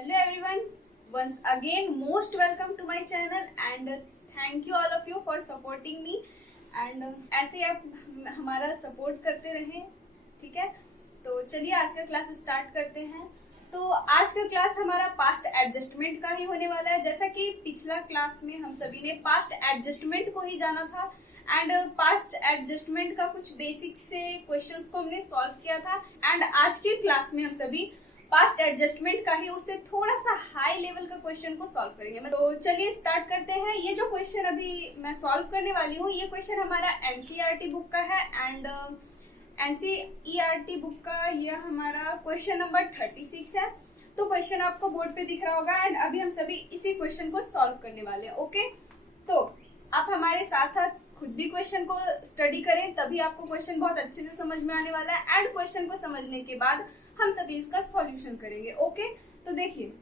Hello everyone, once again most welcome to my channel and thank you all of you for supporting me and ऐसे आप हमारा support करते रहें, ठीक है। तो चलिए आज का क्लास स्टार्ट करते हैं। तो आज का क्लास हमारा पास्ट एडजस्टमेंट का ही होने वाला है। जैसा कि पिछला क्लास में हम सभी ने पास्ट एडजस्टमेंट को ही जाना था एंड पास्ट एडजस्टमेंट का कुछ बेसिक से क्वेश्चंस को हमने सॉल्व किया था एंड आज की क्लास में हम सभी पास्ट एडजस्टमेंट का ही उससे थोड़ा सा हाई लेवल का क्वेश्चन को सॉल्व करेंगे। तो चलिए स्टार्ट करते हैं। ये जो क्वेश्चन अभी मैं सॉल्व करने वाली हूँ ये क्वेश्चन हमारा एनसीईआरटी बुक का है एंड एनसीईआरटी बुक का यह हमारा क्वेश्चन नंबर 36 है। तो क्वेश्चन आपको बोर्ड पे दिख रहा होगा एंड अभी हम सभी इसी क्वेश्चन को सॉल्व करने वाले हैं। ओके, तो आप हमारे साथ साथ खुद भी क्वेश्चन को स्टडी करें, तभी आपको क्वेश्चन बहुत अच्छे से समझ में आने वाला है एंड क्वेश्चन को समझने के बाद हम सभी इसका सॉल्यूशन करेंगे। ओके, तो देखिए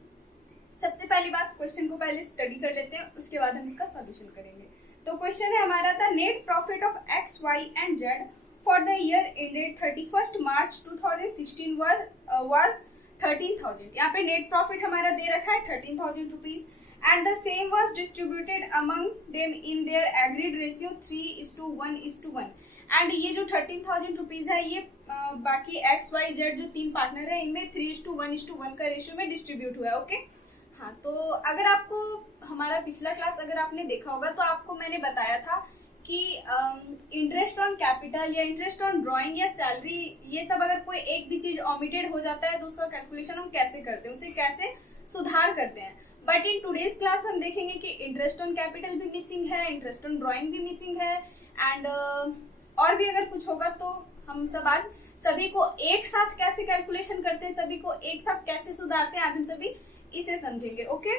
सबसे पहली बात क्वेश्चन को पहले स्टडी कर लेते हैं, उसके बाद हम इसका सॉल्यूशन करेंगे। तो क्वेश्चन है हमारा था net profit of X Y and Z for the year ended 31 March 2016 was 13,000। यहाँ पे नेट प्रॉफिट हमारा दे रखा है 13,000 rupees and the same was distributed among them in their agreed ratio 3:1:1 and ये जो 13,000 रुपीज है ये बाकी एक्स वाई जेड जो तीन पार्टनर है इनमें 3:1:1 का रेशियो में डिस्ट्रीब्यूट हुआ है। ओके, हाँ, तो अगर आपको हमारा पिछला क्लास अगर आपने देखा होगा तो आपको मैंने बताया था कि इंटरेस्ट ऑन कैपिटल या इंटरेस्ट ऑन ड्राइंग या सैलरी ये सब अगर कोई एक भी चीज ओमिटेड हो जाता है तो उसका कैलकुलेशन हम कैसे करते हैं, उसे कैसे सुधार करते हैं। बट इन टूडेज क्लास हम देखेंगे कि इंटरेस्ट ऑन कैपिटल भी मिसिंग है, इंटरेस्ट ऑन ड्राइंग भी मिसिंग है एंड और भी अगर कुछ होगा तो हम सब आज सभी को एक साथ कैसे कैलकुलेशन करते हैं, सभी को एक साथ कैसे सुधारते हैं, आज हम सभी इसे समझेंगे। ओके,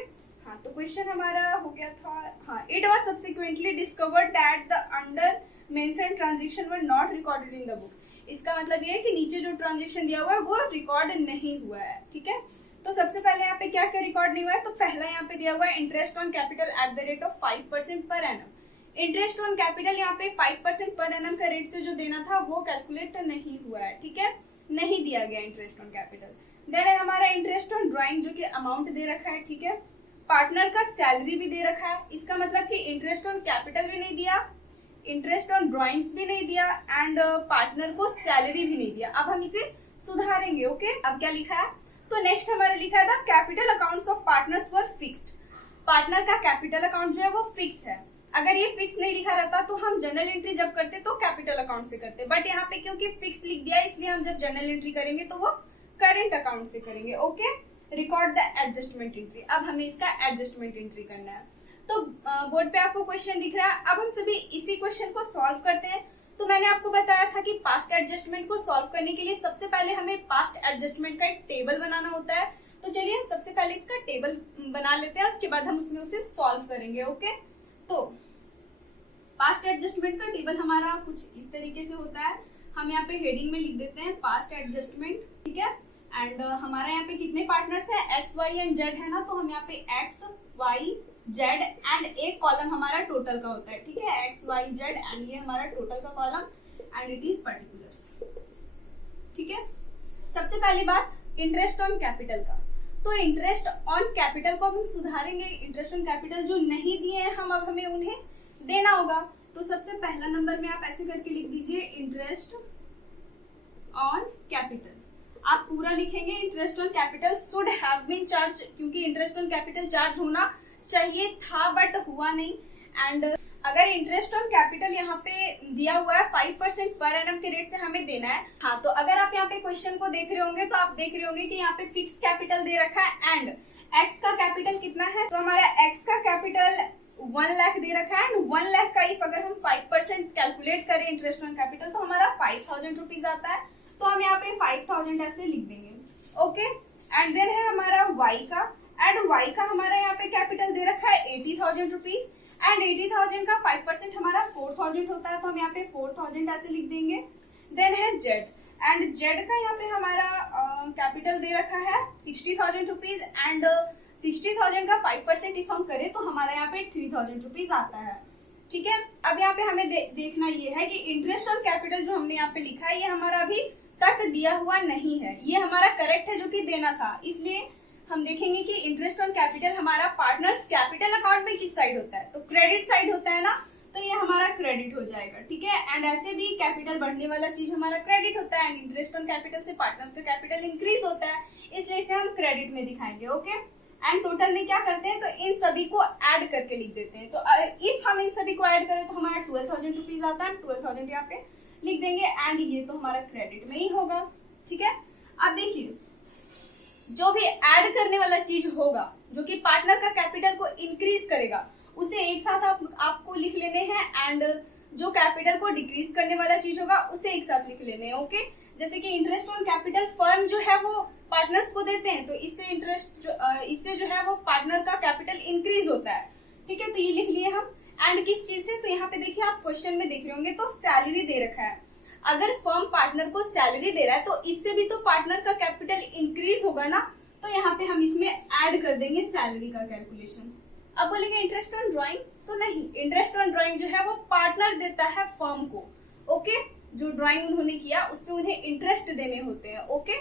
हाँ, तो क्वेश्चन हमारा हो गया था, हाँ, it was subsequently discovered that the under mentioned transaction were not recorded in the book. इसका मतलब ये है कि नीचे जो ट्रांजैक्शन दिया हुआ है वो रिकॉर्ड नहीं हुआ है, ठीक है। तो सबसे पहले यहाँ पे क्या क्या रिकॉर्ड नहीं हुआ है, तो पहला यहाँ पे दिया हुआ है interest on capital at the rate of 5% per annum. Interest on capital यहाँ पे 5% पर एनम का रेट से जो देना था वो कैलकुलेट नहीं हुआ है, ठीक है, नहीं दिया गया इंटरेस्ट ऑन कैपिटल। देन है हमारा इंटरेस्ट ऑन ड्राइंग जो कि अमाउंट दे रखा है, ठीक है। पार्टनर का सैलरी भी दे रखा है, इसका मतलब कि इंटरेस्ट ऑन कैपिटल भी नहीं दिया, इंटरेस्ट ऑन ड्राइंग्स भी नहीं दिया एंड पार्टनर को सैलरी भी नहीं दिया। अब हम इसे सुधारेंगे। ओके, अब क्या लिखा है, तो नेक्स्ट हमारा लिखा था capital accounts of partners were fixed. Partner का कैपिटल अकाउंट जो है वो फिक्स है। अगर ये फिक्स नहीं लिखा रहता तो हम जर्नल एंट्री जब करते तो कैपिटल अकाउंट से करते, बट यहाँ पे क्योंकि फिक्स लिख दिया इसलिए हम जब जर्नल एंट्री करेंगे तो वो करंट अकाउंट से करेंगे। Okay, record the adjustment entry. अब हमें इसका एडजस्टमेंट एंट्री करना है। तो बोर्ड पे आपको क्वेश्चन दिख रहा है, अब हम सभी इसी क्वेश्चन को सॉल्व करते हैं। तो मैंने आपको बताया था कि पास्ट एडजस्टमेंट को सॉल्व करने के लिए सबसे पहले हमें पास्ट एडजस्टमेंट का एक टेबल बनाना होता है। तो चलिए हम सबसे पहले इसका टेबल बना लेते हैं, उसके बाद हम उसमें उसे सॉल्व करेंगे। ओके, तो पास्ट एडजस्टमेंट का टेबल हमारा कुछ इस तरीके से होता है। हम यहाँ पे हेडिंग में लिख देते हैं पास्ट एडजस्टमेंट, ठीक है। एंड हमारा यहाँ पे कितने पार्टनर्स हैं, एक्स वाई एंड जेड है ना, तो हम यहाँ पे एक्स वाई जेड एंड एक कॉलम हमारा टोटल का होता है, ठीक है, एक्स वाई जेड एंड ये हमारा टोटल का column and it is particulars, ठीक है। सबसे पहली बात इंटरेस्ट ऑन कैपिटल का, तो इंटरेस्ट ऑन कैपिटल को हम सुधारेंगे। इंटरेस्ट ऑन कैपिटल जो नहीं दिए हैं हम अब हमें उन्हें देना होगा। तो सबसे पहला नंबर में आप ऐसे करके लिख दीजिए इंटरेस्ट ऑन कैपिटल। आप पूरा लिखेंगे interest on capital should have been charge, क्योंकि इंटरेस्ट ऑन कैपिटल चार्ज होना चाहिए था बट हुआ नहीं। एंड अगर इंटरेस्ट ऑन कैपिटल यहाँ पे दिया हुआ है 5% पर एनम के रेट से हमें देना है। हाँ, तो अगर आप यहाँ पे क्वेश्चन को देख रहे होंगे तो आप देख रहे होंगे कि यहाँ पे फिक्स कैपिटल दे रखा है एंड एक्स का कैपिटल कितना है, तो हमारा एक्स का कैपिटल 1 लाख दे रखा है एंड 1 लाख का इफ अगर हम 5% कैलकुलेट करें इंटरेस्ट ऑन कैपिटल तो हमारा 5,000 रुपीज आता है। तो हम यहाँ पे 5,000 ऐसे लिख देंगे। ओके, एंड देन है हमारा वाई का, एंड वाई का हमारा यहाँ पे कैपिटल दे रखा है 80,000 रुपीज एंड 80,000 का 5% हमारा 4,000 होता है, तो हम यहाँ पे 4,000 ऐसे लिख देंगे। देन है जेड, एंड जेड का यहाँ पे हमारा कैपिटल दे रखा है 60,000 रुपीज एंड 60,000 का 5% इफ हम करें तो हमारा यहाँ पे 3,000 रुपीज आता है, ठीक है। अब यहाँ पे हमें देखना ये है कि इंटरेस्ट ऑन कैपिटल जो हमने यहाँ पे लिखा है ये हमारा अभी तक दिया हुआ नहीं है, ये हमारा करेक्ट है जो कि देना था, इसलिए हम देखेंगे कि इंटरेस्ट ऑन कैपिटल हमारा पार्टनर्स कैपिटल अकाउंट में किस साइड होता है, तो क्रेडिट साइड होता है ना, तो ये हमारा क्रेडिट हो जाएगा, ठीक है। एंड ऐसे भी कैपिटल बढ़ने वाला चीज हमारा क्रेडिट होता है, एंड इंटरेस्ट ऑन कैपिटल से पार्टनर्स का कैपिटल इंक्रीज होता है, इसलिए इसे हम क्रेडिट में दिखाएंगे, ओके। एंड टोटल में क्या करते हैं, तो इन सभी को ऐड करके लिख देते हैं। तो इफ हम इन सभी को ऐड करें तो हमारा 12,000 रुपीज आता है, 12,000 यहाँ पे लिख देंगे, एंड ये तो हमारा क्रेडिट में ही होगा, ठीक है। अब देखिए, जो भी ऐड करने वाला चीज होगा जो कि पार्टनर का कैपिटल को इंक्रीज करेगा, उसे एक साथ आपको लिख लेने हैं, एंड जो कैपिटल को डिक्रीज करने वाला चीज होगा उसे एक साथ लिख लेने हैं, ओके। जैसे कि इंटरेस्ट ऑन कैपिटल फर्म जो है वो पार्टनर्स को देते हैं, तो इससे जो है वो पार्टनर का कैपिटल इंक्रीज होता है, ठीक है। तो ये लिख लिए हम। एंड किस चीज से, तो यहाँ पे देखिए आप क्वेश्चन में देख रहे होंगे तो सैलरी दे रखा है। अगर फर्म पार्टनर को सैलरी दे रहा है तो इससे भी तो पार्टनर का कैपिटल इंक्रीज होगा ना, तो यहाँ पे हम इसमें ऐड कर देंगे सैलरी का कैलकुलेशन। अब बोलेंगे इंटरेस्ट ऑन ड्राइंग, तो नहीं, इंटरेस्ट ऑन ड्राइंग जो है वो पार्टनर देता है फर्म को, ओके। जो ड्राइंग उन्होंने किया उस पे उन्हें इंटरेस्ट देने होते हैं, ओके।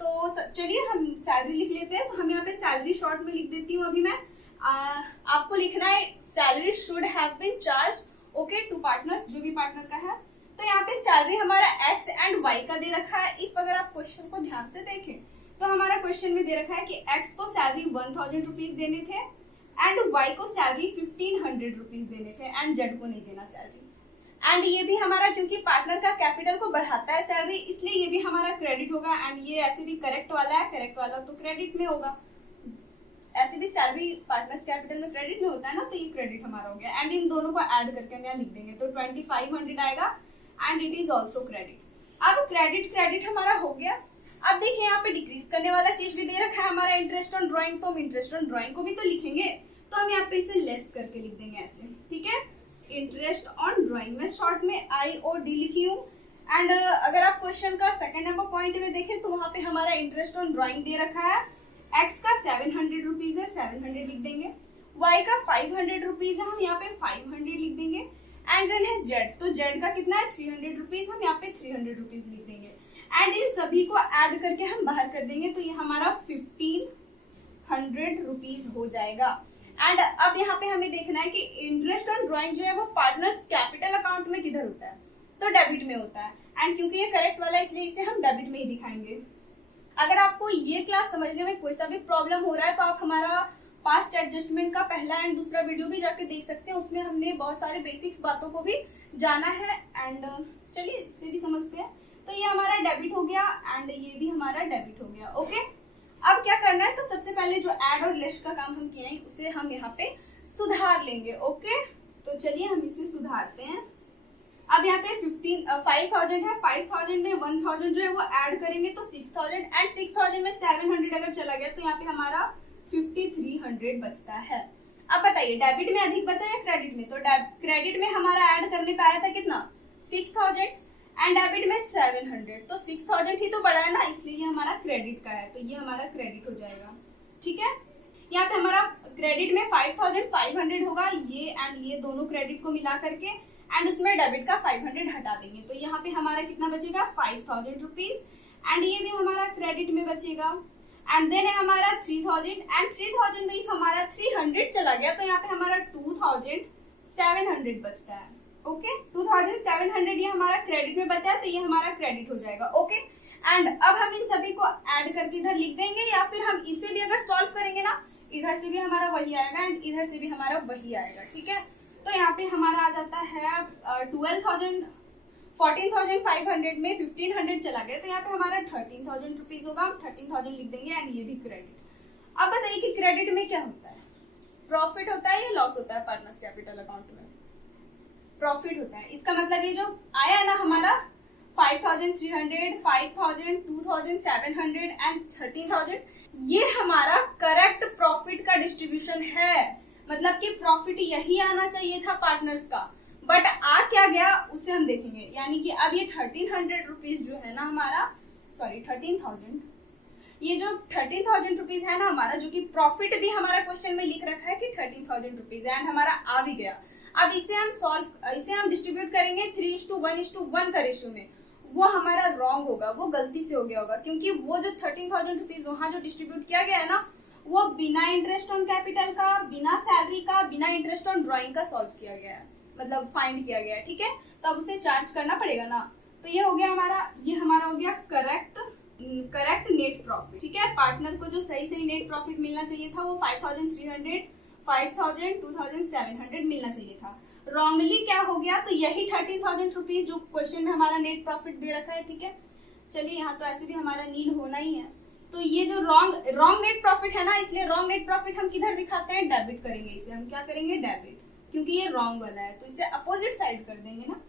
तो चलिए हम सैलरी लिख लेते हैं। तो हम यहाँ पे सैलरी शॉर्ट में लिख देती हूँ। अभी मैं आपको लिखना है salary should have been charge, okay, two partners, जो भी पार्टनर का है। तो यहाँ पे सैलरी हमारा एक्स एंड वाई का दे रखा है। इफ अगर आप क्वेश्चन को ध्यान से देखें तो हमारा क्वेश्चन में दे रखा है कि एक्स को सैलरी 1,000 रुपीज देने थे, एंड वाई को सैलरी 1,500 रुपीज देने थे, एंड जेड को नहीं देना सैलरी। एंड ये भी हमारा, क्योंकि पार्टनर का कैपिटल को बढ़ाता है सैलरी, इसलिए ये भी हमारा क्रेडिट होगा। एंड ये ऐसे भी करेक्ट वाला है, करेक्ट वाला तो क्रेडिट में होगा। ऐसे भी सैलरी पार्टनर्स कैपिटल में क्रेडिट में होता है ना, तो ये क्रेडिट हमारा हो गया। एंड इन दोनों को ऐड करके हम यहाँ लिख देंगे, तो 2,500 आएगा, and it is also credit. अब क्रेडिट हमारा हो गया। अब देखिए यहाँ पे डिक्रीज करने वाला चीज भी दे रखा है हमारा इंटरेस्ट ऑन ड्राइंग, तो हम इंटरेस्ट ऑन ड्राइंग को भी तो लिखेंगे, तो हम यहाँ पे इसे लेस करके लिख देंगे ऐसे, ठीक है। इंटरेस्ट ऑन ड्राइंग में शॉर्ट में IOD लिखी हूँ। एंड अगर आप क्वेश्चन का सेकंड नंबर पॉइंट में देखें तो वहां पे हमारा इंटरेस्ट ऑन ड्राइंग दे रखा है। एक्स का 700 रुपीज है, 700 लिख देंगे। वाई का 500 रुपीज है, हम यहाँ पे 500 लिख देंगे। एंड देन है जेड, तो जेड का कितना है 300 रुपीज, हम यहाँ पे 300 रुपीज लिख देंगे। एंड इन सभी को ऐड करके हम बाहर कर देंगे, तो ये हमारा 1,500 रुपीज हो जाएगा। एंड अब यहाँ पे हमें देखना है कि इंटरेस्ट ऑन ड्राइंग जो है वो पार्टनर्स कैपिटल अकाउंट में किधर होता है, तो डेबिट में होता है। एंड क्योंकि ये करेक्ट वाला है इसलिए इसे हम डेबिट में ही दिखाएंगे। अगर आपको ये क्लास समझने में कोई सा भी प्रॉब्लम हो रहा है तो आप हमारा पास्ट एडजस्टमेंट का पहला एंड दूसरा वीडियो भी जाके देख सकते हैं, उसमें हमने बहुत सारे बेसिक्स बातों को भी जाना है। एंड चलिए इससे भी समझते हैं। तो ये हमारा डेबिट हो गया, एंड ये भी हमारा डेबिट हो गया, ओके। अब क्या करना है, तो सबसे पहले जो ऐड और लेस का काम हम किए हैं उसे हम यहाँ पे सुधार लेंगे, ओके। तो चलिए हम इसे सुधारते हैं। अब यहाँ पे 5,000 है, 5,000 में 1,000 जो है वो ऐड करेंगे तो 6,000, एंड 6,000 में 700 अगर चला गया तो यहाँ पे हमारा 5,300 बचता है। अब बताइए डेबिट में अधिक बचा या क्रेडिट में, तो क्रेडिट में हमारा ऐड करने पे आया था कितना 6,000, एंड डेबिट में 700, तो 6,000 ही तो बढ़ा है ना, इसलिए ये हमारा क्रेडिट का है, तो ये हमारा क्रेडिट हो जाएगा, ठीक है। यहाँ पे हमारा क्रेडिट में 5,500 होगा, ये एंड ये दोनों क्रेडिट को मिला करके, एंड उसमें डेबिट का 500 हटा देंगे, तो यहाँ पे हमारा कितना बचेगा 5,000 रुपीज, एंड ये भी हमारा क्रेडिट में बचेगा। एंड देन है हमारा 3,000, एंड 3,000 में हमारा 300 चला गया तो यहाँ पे हमारा 2,700 बचता है, ओके। 2,700 ये हमारा क्रेडिट में बचा है, तो ये हमारा क्रेडिट हो जाएगा, ओके। एंड अब हम इन सभी को ऐड करके इधर लिख देंगे, या फिर हम इसे भी अगर सॉल्व करेंगे ना, इधर से भी हमारा वही आएगा एंड इधर से भी हमारा वही आएगा, ठीक है। तो यहाँ पे हमारा आ जाता है 14,500 में 1,500 चला गया, तो यहाँ पे हमारा 13,000 रुपीज होगा, हम 13,000 लिख देंगे, एंड ये भी क्रेडिट। अब बताइए कि क्रेडिट में क्या होता है, प्रॉफिट होता है या लॉस होता है, पार्टनर्स कैपिटल अकाउंट में प्रॉफिट होता है। इसका मतलब ये जो आया है ना हमारा 5,300, 5,000, 2,700 एंड 13,000, ये हमारा करेक्ट प्रॉफिट का डिस्ट्रीब्यूशन है। मतलब कि प्रॉफिट यही आना चाहिए था पार्टनर्स का, बट आ क्या गया उससे हम देखेंगे। यानी कि अब ये 1,300 रुपीज जो है ना हमारा, सॉरी 13,000, ये जो 13,000 रुपीज है ना हमारा, जो कि प्रॉफिट भी हमारा क्वेश्चन में लिख रखा है कि 13,000 रुपीज है, एंड हमारा आ भी गया। अब इसे हम डिस्ट्रीब्यूट करेंगे 3:1:1 का रेशियो में, वो हमारा रॉन्ग होगा, वो गलती से हो गया होगा, क्योंकि वो जो 13,000 रुपीज वहां जो डिस्ट्रीब्यूट किया गया है ना, वो बिना इंटरेस्ट ऑन कैपिटल का, बिना सैलरी का, बिना इंटरेस्ट ऑन ड्रॉइंग का सॉल्व किया गया है, मतलब फाइंड किया गया है, ठीक है। तो अब उसे चार्ज करना पड़ेगा ना। तो ये हो गया हमारा, ये हमारा हो गया करेक्ट नेट प्रॉफिट, ठीक है। पार्टनर को जो सही नेट प्रॉफिट मिलना चाहिए था वो 5300, 5000, 2700 मिलना चाहिए था। रॉन्गली क्या हो गया, तो यही 13,000 रुपीज जो क्वेश्चन में हमारा नेट प्रॉफिट दे रखा है, ठीक है। चलिए यहाँ तो ऐसे भी हमारा नील होना ही है। तो ये जो रॉन्ग नेट प्रॉफिट है ना, इसलिए रॉन्ग नेट प्रॉफिट हम किधर दिखाते हैं, डेबिट करेंगे इसे। हम क्या करेंगे, डेबिट, क्योंकि ये रॉन्ग वाला है तो इसे अपोजिट साइड कर देंगे ना।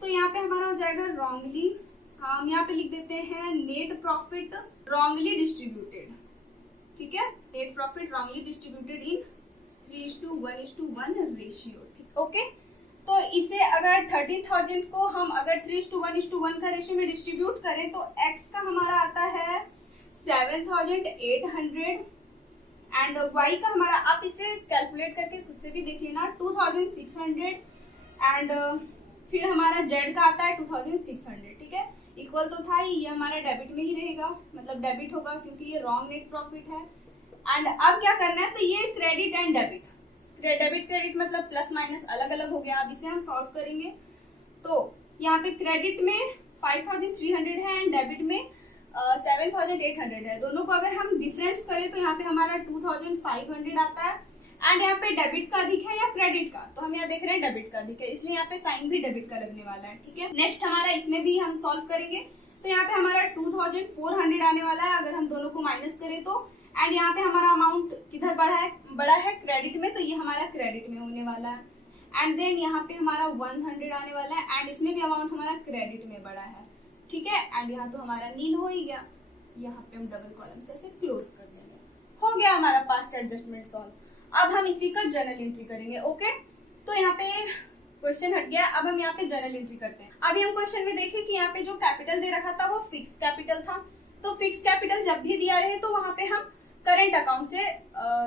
तो यहाँ पे हमारा हो जाएगा रॉन्गली, हम यहाँ पे लिख देते हैं नेट प्रॉफिट रॉन्गली डिस्ट्रीब्यूटेड, ठीक है। Net profit wrongly distributed in 3:1:1 ratio, ठीक, ओके। तो इसे अगर 13,000 को हम अगर 3:1:1 का रेशियो में डिस्ट्रीब्यूट करें तो x का हमारा आता है 7,800 एंड y का हमारा, आप इसे कैलकुलेट करके खुद से भी देख लेना, 2,600 एंड फिर हमारा z का आता है 2,600, ठीक है। इक्वल तो था ही, ये हमारा डेबिट में ही रहेगा, मतलब डेबिट होगा क्योंकि ये रॉन्ग नेट प्रॉफिट है। एंड अब क्या करना है, तो ये credit and debit, debit credit मतलब प्लस माइनस अलग अलग हो गया। अब इसे हम सॉल्व करेंगे तो यहाँ पे क्रेडिट में 5,300 है एंड डेबिट में 7,800 है। दोनों को अगर हम डिफरेंस करें तो यहाँ पे हमारा 2,500 आता है एंड यहाँ पे डेबिट का अधिक है या क्रेडिट का, तो हम यहाँ देख रहे हैं डेबिट का अधिक है, इसलिए यहाँ पे साइन भी डेबिट का लगने वाला है, ठीक है। नेक्स्ट हमारा इसमें भी हम सॉल्व करेंगे तो यहाँ पे हमारा 2,400 आने वाला है अगर हम दोनों को माइनस करें तो। एंड यहाँ पे हमारा अमाउंट किधर बड़ा है क्रेडिट में, तो ये हमारा क्रेडिट में होने वाला है। एंड देन यहाँ पे हमारा 100 आने वाला है एंड इसमें भी अमाउंट हमारा क्रेडिट में बड़ा है, ठीक है। एंड यहाँ तो हमारा नील हो ही गया, यहाँ पे हम डबल कॉलम से ऐसे क्लोज कर देंगे। हो गया हमारा पास्ट एडजस्टमेंट सॉल्व। अब हम इसी का जर्नल एंट्री करेंगे, ओके। तो यहाँ पे क्वेश्चन हट गया, अब हम यहाँ पे जर्नल एंट्री करते हैं। अभी हम क्वेश्चन में देखें कि यहाँ पे जो कैपिटल दे रखा था वो फिक्स कैपिटल था, तो फिक्स कैपिटल जब भी दिया रहे तो वहां पे हम करंट अकाउंट से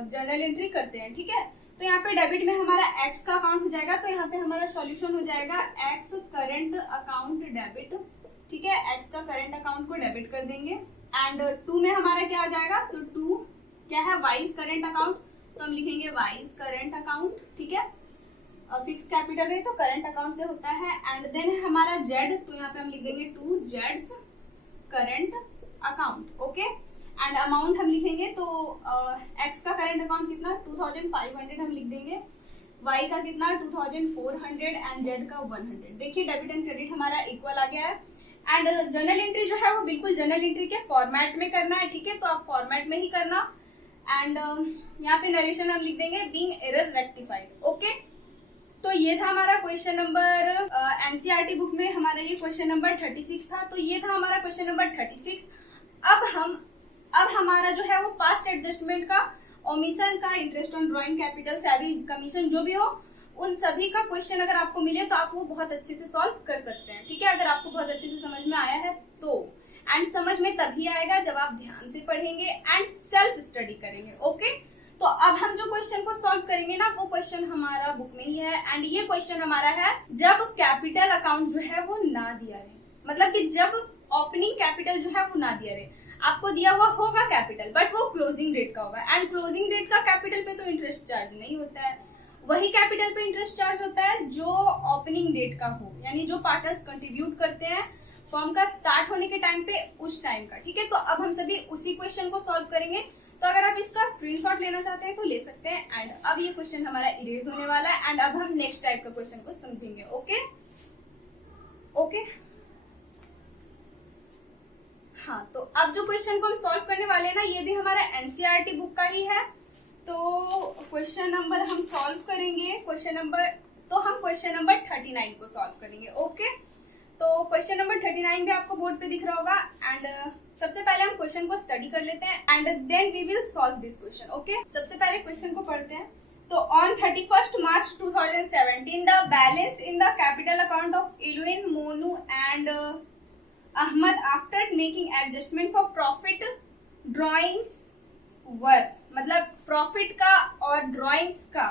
जर्नल एंट्री करते हैं, ठीक है। तो यहाँ पे डेबिट में हमारा एक्स का अकाउंट हो जाएगा, तो यहाँ पे हमारा सॉल्यूशन हो जाएगा एक्स करंट अकाउंट डेबिट, ठीक है। एक्स का करंट अकाउंट को डेबिट कर देंगे एंड 2 में हमारा क्या आ जाएगा, तो 2 क्या है, वाइज करंट अकाउंट, तो हम लिखेंगे वाइज करंट अकाउंट, ठीक है। फिक्स कैपिटल रहे तो करंट अकाउंट से होता है। एंड देन हमारा जेड, तो यहाँ पे हम लिख देंगे 2 Jades current account, okay. And amount हम लिखेंगे तो एक्स का करंट अकाउंट कितना 2,500 हम लिख देंगे, वाई का कितना 2,400 एंड जेड का 100। देखिए डेबिट एंड क्रेडिट हमारा इक्वल आ गया है। एंड जर्नल एंट्री जो है वो बिल्कुल जर्नल एंट्री के फॉर्मेट में करना है, ठीक है। तो आप फॉर्मेट में ही करना। एंड यहाँ पे नरेशन हम लिख देंगे बीइंग एरर रेक्टिफाइड, ओके। तो ये था हमारा क्वेश्चन नंबर, एनसीईआरटी बुक में हमारा ये क्वेश्चन नंबर 36 था। तो ये था हमारा क्वेश्चन नंबर 36। अब हमारा जो है वो पास्ट एडजस्टमेंट का, ओमिशन का, interest on drawing capital, salary, commission जो भी हो, उन सभी का क्वेश्चन अगर आपको मिले तो आप वो बहुत अच्छे से सॉल्व कर सकते हैं, ठीक है। अगर आपको बहुत अच्छे से समझ में आया है तो, एंड समझ में तभी आएगा जब आप ध्यान से पढ़ेंगे एंड सेल्फ स्टडी करेंगे, ओके। तो अब हम जो क्वेश्चन को सॉल्व करेंगे ना, वो क्वेश्चन हमारा बुक में ही है एंड ये क्वेश्चन हमारा है जब कैपिटल अकाउंट जो है वो ना दिया रहे, मतलब कि जब ओपनिंग कैपिटल जो है वो ना दिया रहे, आपको दिया हुआ होगा कैपिटल बट वो क्लोजिंग डेट का होगा एंड क्लोजिंग डेट का कैपिटल पे तो इंटरेस्ट चार्ज नहीं होता है, वही कैपिटल पे इंटरेस्ट चार्ज होता है जो ओपनिंग डेट का हो, यानी जो पार्टनर्स कंट्रीब्यूट करते हैं फर्म का स्टार्ट होने के टाइम पे, उस टाइम का, ठीक है। तो अब हम सभी उसी क्वेश्चन को सॉल्व करेंगे। तो अगर आप इसका स्क्रीनशॉट लेना चाहते हैं तो ले सकते हैं। एंड अब ये क्वेश्चन हमारा इरेज होने वाला है एंड अब हम नेक्स्ट टाइप का क्वेश्चन को समझेंगे, ओके ओके। हाँ, तो अब जो क्वेश्चन को हम सॉल्व करने वाले हैं ना, ये भी हमारा एनसीईआरटी बुक का ही है। तो क्वेश्चन नंबर हम सॉल्व करेंगे, क्वेश्चन नंबर 39 को सॉल्व करेंगे, ओके। तो क्वेश्चन नंबर 39 भी आपको बोर्ड पे दिख रहा होगा एंड सबसे पहले हम क्वेश्चन को स्टडी कर लेते हैं and then we will solve this question, okay. सबसे पहले क्वेश्चन को पढ़ते हैं। तो on 31st March 2017 the balance in the capital account of Alwin, Monu and Ahmed after making adjustment for profit drawings were, मतलब प्रॉफिट का और ड्रॉइंग्स का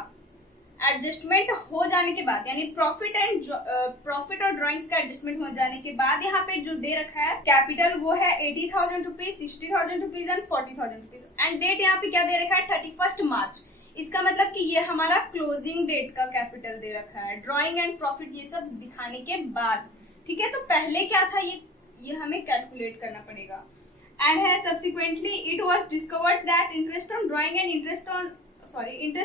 एडजस्टमेंट हो जाने के बाद, यानी प्रॉफिट और ड्रॉइंग्स का एडजस्टमेंट हो जाने के बाद यहाँ पे जो दे रखा है कैपिटल वो है 80,000 rupees, 60,000 rupees and 40,000 rupees. And date यहाँ पे क्या दे रखा है 31 मार्च। इसका मतलब कि ये हमारा क्लोजिंग डेट का कैपिटल दे रखा है, ड्रॉइंग एंड प्रॉफिट ये सब दिखाने के बाद। ठीक है, तो पहले क्या था ये हमें कैलकुलेट करना पड़ेगा। एंड है subsequently it was discovered that interest on drawing and interest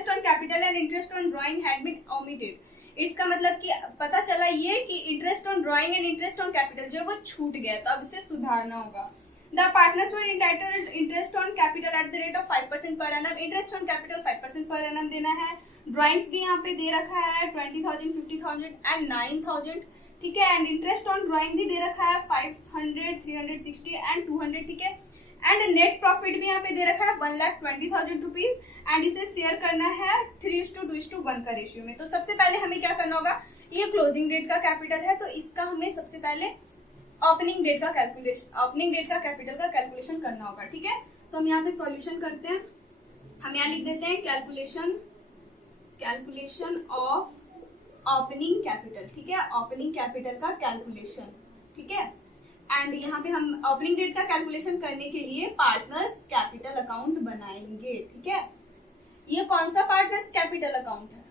on capital and interest on drawing had been omitted. इसका मतलब कि पता चला ये कि interest on drawing and interest on capital जो है वो छूट गया, तो अब इसे सुधारना होगा। The partners were entitled interest on capital at the rate of 5% per annum. Interest on capital 5% per annum देना है। ड्रॉइंग्स भी यहाँ पे दे रखा है 20,000, 50,000 एंड 9,000। ठीक है, एंड इंटरेस्ट ऑन ड्रॉइंग भी दे रखा है 500, 360 एंड 200। ठीक है, एंड नेट प्रॉफिट भी यहाँ पे दे रखा है 1,20,000 रुपीज एंड इसे शेयर करना है 3:2:1 का रेशियो में। तो सबसे पहले हमें क्या करना होगा, ये क्लोजिंग डेट का कैपिटल है तो इसका हमें सबसे पहले ओपनिंग डेट का कैपिटल का कैलकुलेशन करना होगा। ठीक है, तो हम यहाँ पे सॉल्यूशन करते हैं। हम यहाँ लिख देते हैं कैलकुलेशन ऑफ ओपनिंग कैपिटल। ठीक है, ओपनिंग कैपिटल का कैलकुलेशन। ठीक है, एंड यहाँ पे हम ओपनिंग डेट का कैलकुलेशन करने के लिए पार्टनर्स कैपिटल अकाउंट बनाएंगे। ठीक है, ये कौन सा पार्टनर्स कैपिटल अकाउंट है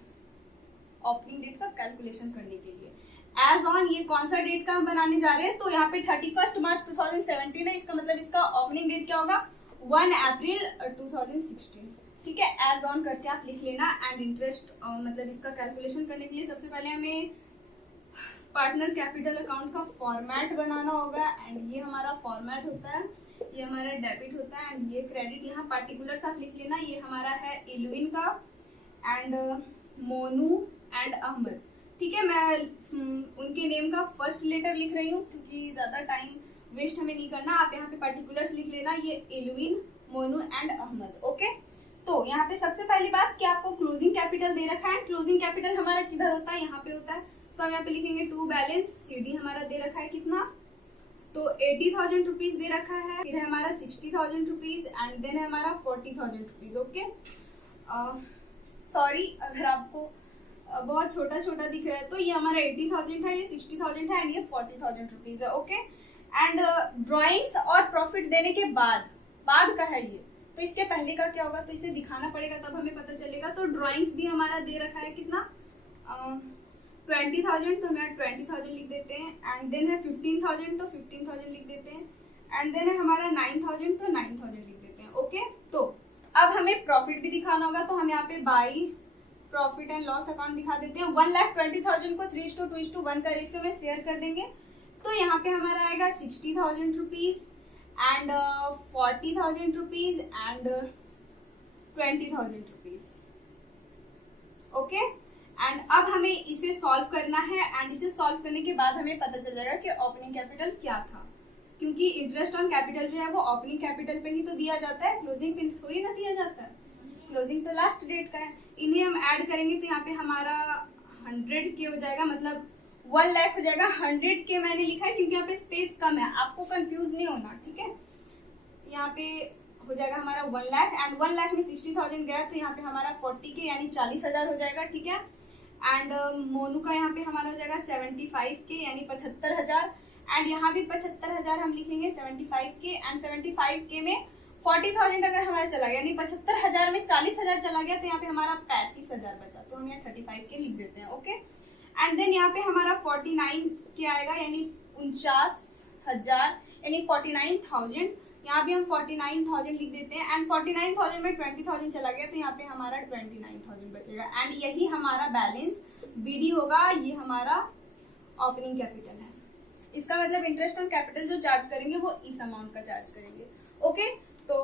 ओपनिंग डेट का कैलकुलेशन करने के लिए। एज ऑन ये कौन सा डेट का हम बनाने जा रहे हैं, तो यहाँ पे 31 मार्च 2017 है, इसका मतलब इसका ओपनिंग डेट क्या होगा 1 अप्रैल 2016। ठीक है, एज ऑन करके आप लिख लेना। एंड इंटरेस्ट मतलब इसका कैलकुलेशन करने के लिए सबसे पहले हमें पार्टनर कैपिटल अकाउंट का फॉर्मेट बनाना होगा। एंड ये हमारा फॉर्मेट होता है, ये हमारा डेबिट होता है एंड ये क्रेडिट। यहाँ पार्टिकुलर्स आप लिख लेना, ये हमारा है इलविन का एंड मोनू एंड अहमद। ठीक है, मैं उनके नेम का फर्स्ट लेटर लिख रही हूँ क्योंकि ज्यादा टाइम वेस्ट हमें नहीं करना। आप यहाँ पे पर्टिकुलर्स लिख लेना, ये इलविन, मोनू एंड अहमद। ओके, तो यहाँ पे सबसे पहली बात कि आपको क्लोजिंग कैपिटल दे रखा है। क्लोजिंग कैपिटल हमारा किधर होता है, यहाँ पे होता है, तो हम यहाँ पे लिखेंगे टू बैलेंस। सीडी हमारा दे रखा है कितना, तो 80,000 रुपीज दे रखा है, फिर है हमारा 60,000 रुपीज एंड देन है हमारा 40,000 रुपीज। ओके, सॉरी अगर आपको बहुत छोटा छोटा दिख रहा है, तो ये हमारा 80,000 है, ये 60,000 है एंड ये 40,000 रुपीज है। ओके, एंड ड्रॉइंग्स और प्रॉफिट देने के बाद का है ये, तो इसके पहले का क्या होगा, तो इसे दिखाना पड़ेगा तब हमें पता चलेगा। तो ड्रॉइंग्स भी हमारा दे रखा है कितना 20,000, तो हम यहाँ 20,000 लिख देते हैं। एंड देन है 15,000, तो 15,000 लिख देते हैं। एंड देन है हमारा 9,000, तो 9,000 लिख देते हैं। ओके, तो अब हमें प्रॉफिट भी दिखाना होगा, तो हम यहाँ पे by profit and loss account दिखा देते हैं। 1,20,000 को 3:2:1 का रेशियो में शेयर कर देंगे, तो यहाँ पे हमारा आएगा 60,000 rupees and 40,000 rupees and 20,000 rupees. Okay, and अब हमें इसे सॉल्व करना है एंड इसे सॉल्व करने के बाद हमें पता चल जाएगा कि ओपनिंग कैपिटल क्या था, क्योंकि इंटरेस्ट ऑन कैपिटल जो है वो ओपनिंग कैपिटल पे ही तो दिया जाता है, क्लोजिंग पे थोड़ी ना दिया जाता है। क्लोजिंग तो लास्ट डेट का है। इन्हें हम ऐड करेंगे तो यहाँ पे हमारा 100K हो जाएगा, मतलब 1 लाख हो जाएगा। 100K मैंने लिखा है क्योंकि यहाँ पे स्पेस कम है, आपको कंफ्यूज नहीं होना। ठीक है, यहाँ पे हो जाएगा हमारा 1 लाख एंड 1 लाख में 60,000 गया, तो यहाँ पे हमारा 40K यानी 40,000 हो जाएगा। ठीक है, एंड मोनू का यहाँ पे हमारा हो जाएगा 75K यानी 75,000 एंड यहाँ भी 75,000 हम लिखेंगे 75K एंड 75K में 40,000 अगर हमारा चला गया, यानी 75,000 में 40,000 चला गया, तो यहाँ पे हमारा 35,000 बचा, तो हम यहाँ 35K लिख देते हैं। ओके, एंड देन यहाँ पे हमारा 49K आएगा यानी 49,000 यानी 49,000, यहाँ भी हम 49,000 लिख देते हैं एंड 49,000 में 20,000 चला गया, तो यहाँ पे हमारा 29,000 बचेगा एंड यही हमारा बैलेंस बीडी होगा। ये हमारा ओपनिंग कैपिटल है, इसका मतलब इंटरेस्ट ऑन कैपिटल जो चार्ज करेंगे वो इस अमाउंट का चार्ज करेंगे। ओके, तो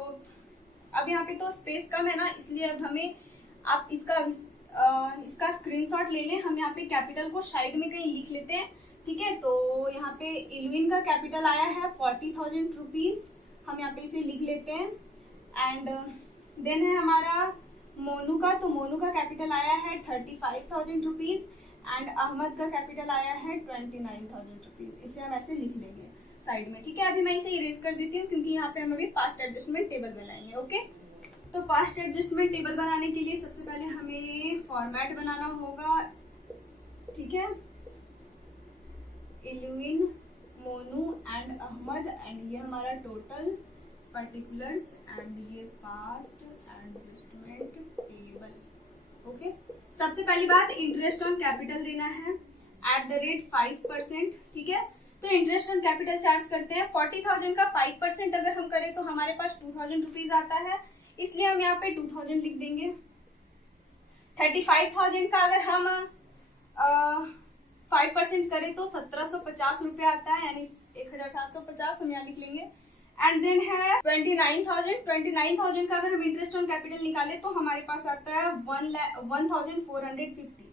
अब यहाँ पे तो स्पेस कम है ना, इसलिए अब हमें आप इसका स्क्रीनशॉट ले लें। हम यहाँ पे कैपिटल को साइड में कहीं लिख लेते हैं। ठीक है, तो यहाँ पे इलविन का कैपिटल आया है 40,000 रुपीज, हम यहाँ पे इसे लिख लेते हैं। एंड देन है हमारा मोनू का, तो मोनू का कैपिटल आया है 35,000 रुपीज एंड अहमद का कैपिटल आया है 29,000 रुपीज। इसे हम ऐसे लिख लेंगे साइड में। ठीक है, अभी मैं इसे इरेज कर देती हूँ क्योंकि यहाँ पे हम अभी पास्ट एडजस्टमेंट टेबल बनाएंगे। ओके, तो पास्ट एडजस्टमेंट टेबल बनाने के लिए सबसे पहले हमें फॉर्मेट बनाना होगा, ठीक है। इलविन, मोनू एंड अहमद, एंड ये हमारा टोटल पर्टिकुलर्स, एंड ये पास्ट एडजस्टमेंट टेबल, ओके। सबसे पहली बात, इंटरेस्ट ऑन कैपिटल देना है @5%, ठीक है। तो इंटरेस्ट ऑन कैपिटल चार्ज करते हैं 40,000 का 5% अगर हम करें तो हमारे पास 2,000 रुपीज आता है, इसलिए हम यहाँ पे 2,000 लिख देंगे। 35,000 का अगर हम 5% करें तो 1,750 रुपये आता है, यानी 1,750 हम यहाँ लिख लेंगे। एंड देन है 29,000 का अगर हम इंटरेस्ट ऑन कैपिटल निकाले तो हमारे पास आता है 1,450।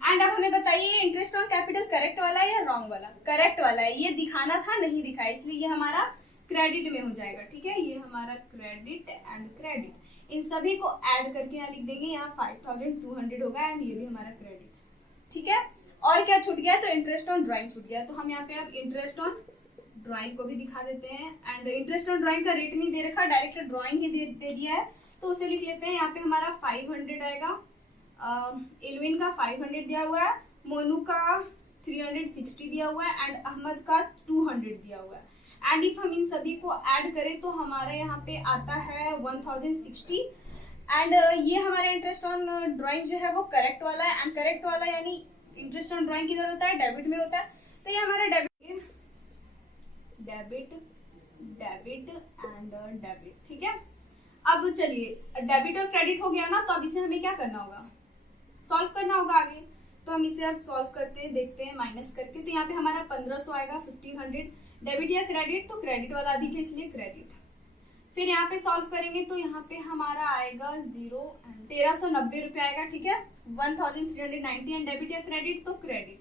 एंड अब हमें बताइए इंटरेस्ट ऑन कैपिटल करेक्ट वाला है या रॉन्ग वाला? करेक्ट वाला है, ये दिखाना था नहीं दिखाया, इसलिए ये हमारा क्रेडिट में हो जाएगा, ठीक है। ये हमारा क्रेडिट एंड क्रेडिट, इन सभी को ऐड करके यहाँ लिख देंगे, यहाँ 5,200 होगा, एंड ये भी हमारा क्रेडिट, ठीक है। और क्या छूट गया? तो इंटरेस्ट ऑन ड्राइंग छूट गया, तो हम यहाँ पे अब इंटरेस्ट ऑन ड्राइंग को भी दिखा देते हैं। एंड इंटरेस्ट ऑन ड्राइंग का रेट नहीं दे रखा, डायरेक्ट ड्राइंग ही दे दिया है, तो उसे लिख लेते हैं। यहाँ पे हमारा 500 आएगा, इलविन का 500 दिया हुआ है, मोनू का 360 दिया हुआ है, एंड अहमद का 200 दिया हुआ है। एंड इफ हम इन सभी को ऐड करें तो हमारा यहाँ पे आता है 1,060। एंड ये हमारा इंटरेस्ट ऑन ड्राइंग जो है वो करेक्ट वाला है, एंड करेक्ट वाला यानी इंटरेस्ट ऑन ड्राइंग किधर होता है? डेबिट में होता है, तो ये हमारा डेबिट एंड डेबिट, ठीक है। अब चलिए डेबिट और क्रेडिट हो गया ना, तो अब इसे हमें क्या करना होगा? सॉल्व करना होगा आगे। तो हम इसे अब सॉल्व करते हैं, देखते हैं माइनस करके। तो यहाँ पे हमारा 1,500 आएगा, 1,500 डेबिट या क्रेडिट, तो क्रेडिट वाला अधिक है इसलिए क्रेडिट। फिर यहाँ पे सॉल्व करेंगे तो यहाँ पे हमारा आएगा 0 एंड 1,390 रुपये आएगा, ठीक है। 1,390 एंड डेबिट या क्रेडिट, तो क्रेडिट।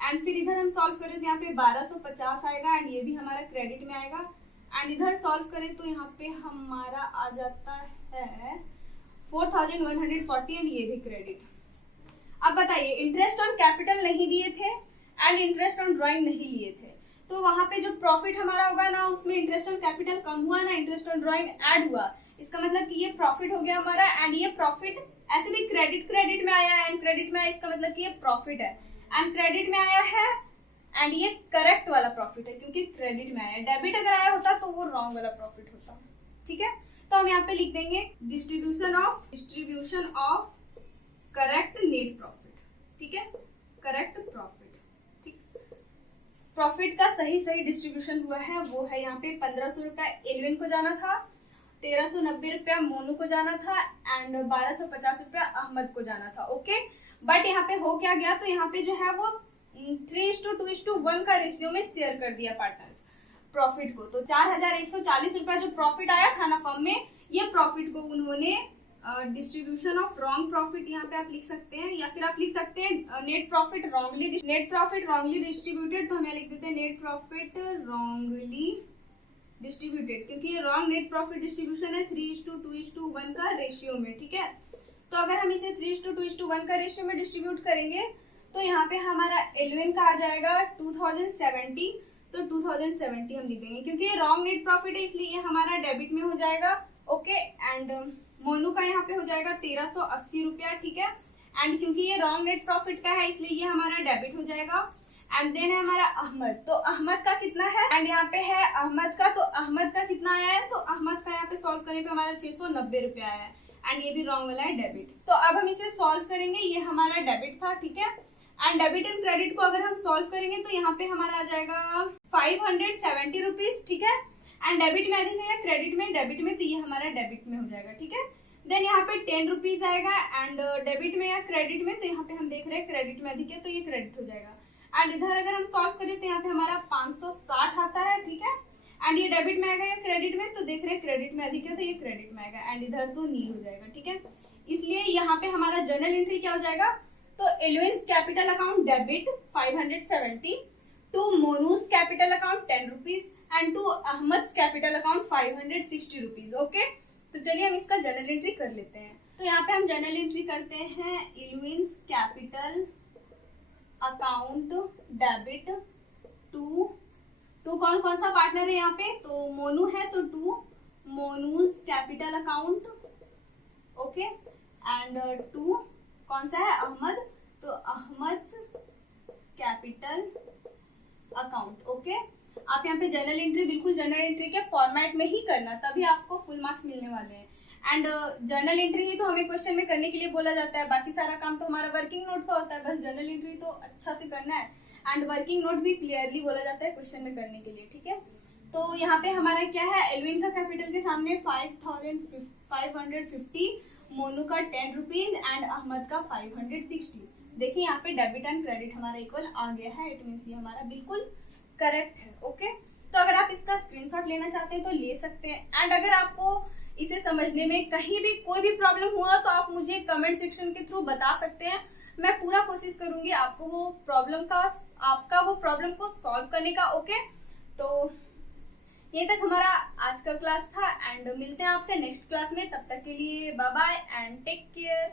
एंड फिर इधर हम सॉल्व करें तो यहाँ पे 1,250 आएगा, एंड ये भी हमारा क्रेडिट में आएगा। एंड इधर सॉल्व करें तो यहाँ पे हमारा आ जाता है 4,140, एंड ये भी क्रेडिट। अब बताइए, इंटरेस्ट ऑन कैपिटल नहीं दिए थे एंड इंटरेस्ट ऑन ड्राइंग नहीं लिए थे, तो वहां पे जो प्रॉफिट हमारा होगा ना, उसमें इंटरेस्ट ऑन कैपिटल कम हुआ ना, इंटरेस्ट ऑन ड्राइंग ऐड हुआ, इसका मतलब कि ये प्रॉफिट हो गया हमारा। एंड ये प्रॉफिट ऐसे भी क्रेडिट में आया है, एंड क्रेडिट में आया, इसका मतलब कि ये प्रॉफिट है, एंड क्रेडिट में आया है, एंड ये करेक्ट वाला प्रॉफिट है क्योंकि क्रेडिट में आया है। डेबिट अगर आया होता तो वो रॉन्ग वाला प्रॉफिट होता, ठीक है। तो हम यहाँ पे लिख देंगे distribution of correct net profit, ठीक है, करेक्ट प्रॉफिट, ठीक। प्रॉफिट का सही डिस्ट्रीब्यूशन हुआ है, वो है यहाँ पे 1,500 रुपया इलविन को जाना था, 1,390 रुपया मोनू को जाना था, एंड 1,250 रुपया अहमद को जाना था, ओके। बट यहाँ पे हो क्या गया, तो यहाँ पे जो है वो 3:2:1 का रेशियो में शेयर कर दिया पार्टनर्स प्रॉफिट को। तो 4,140 रुपया जो प्रॉफिट आया था ना फर्म में, ये प्रॉफिट को उन्होंने डिस्ट्रीब्यूशन ऑफ रॉन्ग प्रॉफिट यहाँ पे आप लिख सकते हैं, या फिर आप लिख सकते हैं नेट प्रॉफिट रॉन्गली डिस्ट्रीब्यूटेड। तो हम यहाँ लिख देते हैं नेट प्रॉफिट रॉन्गली डिस्ट्रीब्यूटेड, क्योंकि ये रॉन्ग नेट प्रॉफिट डिस्ट्रीब्यूशन है 3:2:1 का रेशियो में, ठीक है। तो अगर हम इसे 3:2:1 का रेशियो में डिस्ट्रीब्यूट करेंगे तो यहाँ पे हमारा इलविन का आ जाएगा 2,070, तो 2,070 हम लिख देंगे, क्योंकि ये रॉन्ग नेट प्रॉफिट है इसलिए ये हमारा डेबिट में हो जाएगा, ओके। एंड मोनू का यहाँ पे हो जाएगा 1,380 रुपया, ठीक है। एंड क्योंकि ये रॉन्ग नेट प्रॉफिट का है इसलिए ये हमारा डेबिट हो जाएगा। एंड देन है हमारा अहमद, तो अहमद का कितना है, एंड यहाँ पे है अहमद का, तो अहमद का कितना आया है, तो अहमद का यहाँ पे सॉल्व करने पे हमारा 690 रुपया आया है, एंड ये भी रॉन्ग वाला है डेबिट। तो अब हम इसे सॉल्व करेंगे, ये हमारा डेबिट था, ठीक है। एंड डेबिट एंड क्रेडिट को अगर हम सॉल्व करेंगे तो यहाँ पे हमारा आ जाएगा 570 रुपीज, ठीक है। एंड डेबिट में अधिक है या क्रेडिट में? डेबिट में, तो ये हमारा डेबिट में हो जाएगा, ठीक है। देन यहाँ पे 10 रुपीज आएगा, एंड डेबिट में या क्रेडिट में, तो यहाँ पे हम देख रहे हैं क्रेडिट में अधिक है तो ये क्रेडिट हो जाएगा। एंड इधर अगर हम सॉल्व करें तो यहाँ पे हमारा 560 आता है, ठीक है। एंड ये डेबिट में आएगा या क्रेडिट में, तो देख रहे हैं क्रेडिट में अधिक है तो ये क्रेडिट में आएगा, एंड इधर तो नील हो जाएगा, ठीक है। इसलिए यहाँ पे हमारा जर्नल एंट्री क्या हो जाएगा, तो Alwin's capital account debit 570, to Monu's capital account 10 rupees, and to Ahmed capital account 560 rupees, okay. तो चलिए हम इसका जर्नल एंट्री कर लेते हैं। तो यहाँ पे हम जर्नल एंट्री करते हैं, इलविन्स कैपिटल अकाउंट डेबिट टू कौन सा पार्टनर है यहाँ पे, तो मोनू है, तो to Monu's capital account okay. And 2 कौन सा है, अहमद, तो अहमद कैपिटल अकाउंट। ओके, आप यहाँ पे जर्नल एंट्री बिल्कुल जर्नल एंट्री के फॉर्मेट में ही करना, तभी आपको फुल मार्क्स मिलने वाले हैं। एंड जर्नल एंट्री ही तो हमें क्वेश्चन में करने के लिए बोला जाता है, बाकी सारा काम तो हमारा वर्किंग नोट का होता है, बस जर्नल एंट्री तो अच्छा से करना है। एंड वर्किंग नोट भी क्लियरली बोला जाता है क्वेश्चन में करने के लिए, ठीक है। तो यहाँ पे हमारा क्या है, एल्विन का कैपिटल के सामने 5,550, मोनू का 10 रुपीज एंड अहमद का 560। देखिए यहाँ पे डेबिट एंड क्रेडिट हमारा इक्वल आ गया है, इट मीन्स ये हमारा बिल्कुल करेक्ट है। ओके, तो अगर आप इसका स्क्रीनशॉट लेना चाहते हैं तो ले सकते हैं। एंड अगर आपको इसे समझने में कहीं भी कोई भी प्रॉब्लम हुआ तो आप मुझे कमेंट सेक्शन के थ्रू बता सकते हैं, मैं पूरा कोशिश करूंगी आपको वो प्रॉब्लम को सॉल्व करने का। ओके, तो ये तक हमारा आज का क्लास था एंड मिलते हैं आपसे नेक्स्ट क्लास में, तब तक के लिए bye bye and take care.